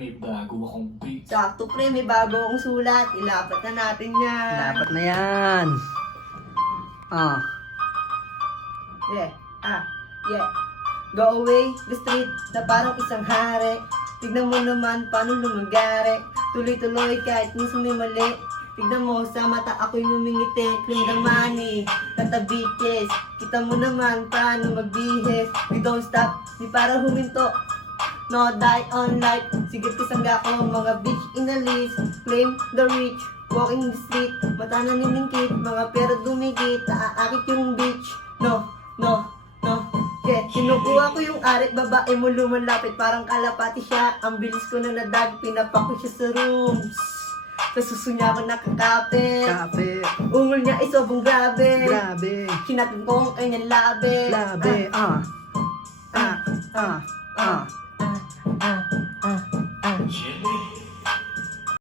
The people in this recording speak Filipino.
may bago akong beat. Sakto pre, may bago akong sulat. Ilapat na natin yan. Dapat na yan. Yeah, yeah. Go away, the street, na parang isang hari. Tignan mo naman paano lumagari. Tuloy-tuloy kahit minsan may mali. Tignan mo sa mata ako'y numingiti. Clean the money, katabiches. Kita mo naman paano magbihis. We don't stop, di para huminto. No die on life. Sige kasangga ko mga bitch in the list. Claim the rich, walking the street. Mata na niningkit, mga pera dumigit. Naaakit yung bitch. No. Yeah, kinukuha ko yung arit, babae mo lumalapit. Parang kalapati siya, ang bilis ko na nadag. Pinapak ko siya sa rooms. Sa suso niya ako nakakapit. Kapit. Ungol niya ay sobrang grabe. Grabe. Sinatin ko ang kanyang labi. Labi. Yeah.